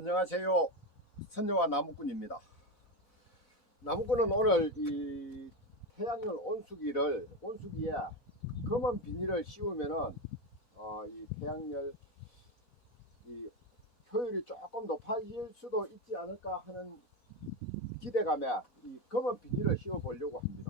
안녕하세요. 선녀와 나무꾼입니다. 나무꾼은 오늘 이 태양열 온수기를 온수기에 검은 비닐을 씌우면은 어, 이 태양열 이 효율이 조금 높아질 수도 있지 않을까 하는 기대감에 이 검은 비닐을 씌워 보려고 합니다.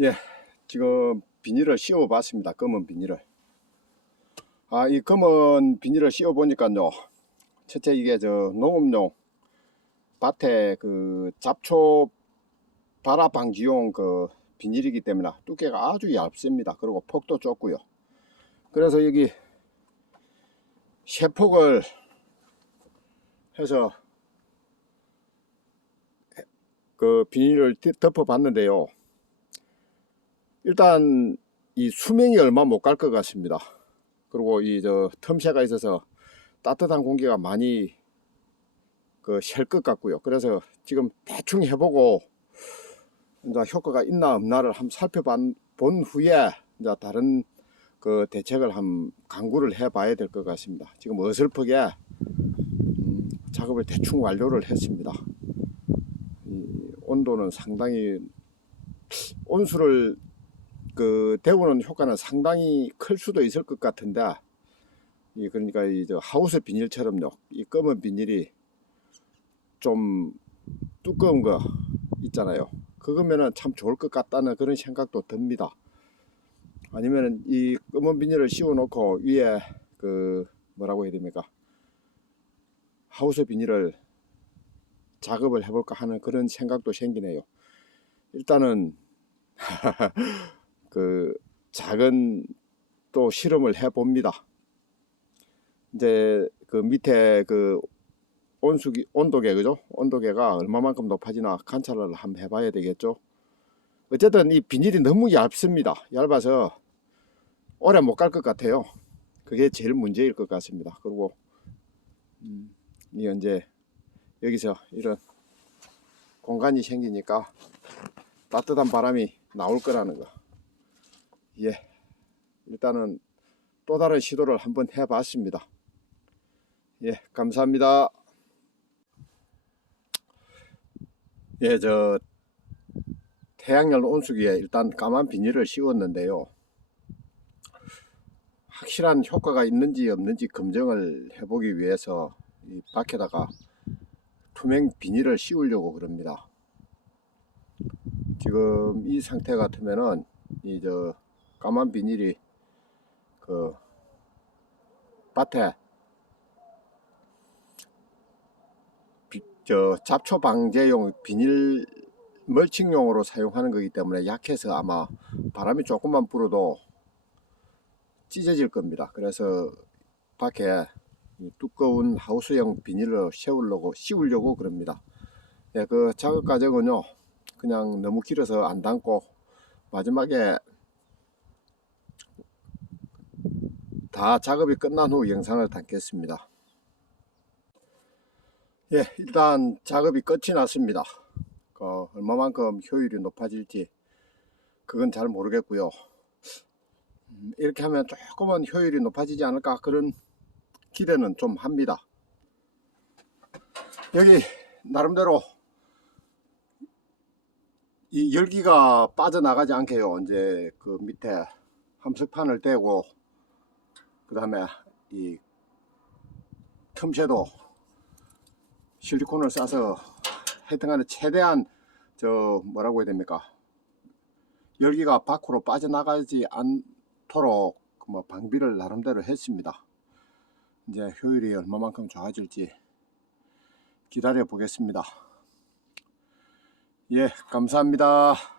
예, 지금 비닐을 씌워 봤습니다. 검은 비닐을. 아, 이 검은 비닐을 씌워 보니까요. 첫째 이게 저 농업용 밭에 그 잡초 발화 방지용 그 비닐이기 때문에 두께가 아주 얇습니다. 그리고 폭도 좁고요. 그래서 여기 세 폭을 해서 그 비닐을 덮어 봤는데요. 일단 이 수명이 얼마 못 갈 것 같습니다. 그리고 이 저 틈새가 있어서 따뜻한 공기가 많이 그셀것 같고요. 그래서 지금 대충 해보고 이제 효과가 있나 없나를 한번 살펴본 후에 이제 다른 그 대책을 한 강구를 해봐야 될 것 같습니다. 지금 어설프게 음, 작업을 대충 완료를 했습니다. 이 온도는 상당히 온수를 그 데우는 효과는 상당히 클 수도 있을 것 같은데 이 그러니까 이저 하우스 비닐처럼요 이 검은 비닐이 좀 두꺼운 거 있잖아요. 그거면은 참 좋을 것 같다는 그런 생각도 듭니다. 아니면은 이 검은 비닐을 씌워 놓고 위에 그 뭐라고 해야 됩니까? 하우스 비닐을 작업을 해볼까 하는 그런 생각도 생기네요. 일단은 그 작은 또 실험을 해 봅니다. 이제 그 밑에 그 온수기 온도계 그죠? 온도계가 얼마만큼 높아지나 관찰을 한번 해봐야 되겠죠. 어쨌든 이 비닐이 너무 얇습니다. 얇아서 오래 못 갈 것 같아요. 그게 제일 문제일 것 같습니다. 그리고 음, 이 이제 여기서 이런 공간이 생기니까 따뜻한 바람이 나올 거라는 거. 예, 일단은 또 다른 시도를 한번 해봤습니다. 예, 감사합니다. 예, 저 태양열 온수기에 일단 까만 비닐을 씌웠는데요. 확실한 효과가 있는지 없는지 검증을 해보기 위해서 이 밖에다가 투명 비닐을 씌우려고 그럽니다. 지금 이 상태 같으면은 이 저 까만 비닐이 그 밭에 비, 저 잡초 방제용 비닐 멀칭용으로 사용하는 거기 때문에 약해서 아마 바람이 조금만 불어도 찢어질 겁니다. 그래서 밖에 두꺼운 하우스형 비닐로 씌우려고 씌우려고 그럽니다. 예, 그 작업 과정은요 그냥 너무 길어서 안 담고 마지막에 다 작업이 끝난 후 영상을 담겠습니다. 예, 일단 작업이 끝이 났습니다. 그 얼마만큼 효율이 높아질지 그건 잘 모르겠고요. 음, 이렇게 하면 조금은 효율이 높아지지 않을까 그런 기대는 좀 합니다. 여기 나름대로 이 열기가 빠져나가지 않게요. 이제 그 밑에 함석판을 떼고 그 다음에 이 틈새도 실리콘을 싸서 하여튼간에 최대한 저 뭐라고 해야 됩니까 열기가 밖으로 빠져나가지 않도록 그뭐 방비를 나름대로 했습니다. 이제 효율이 얼마만큼 좋아질지 기다려 보겠습니다. 예, 감사합니다.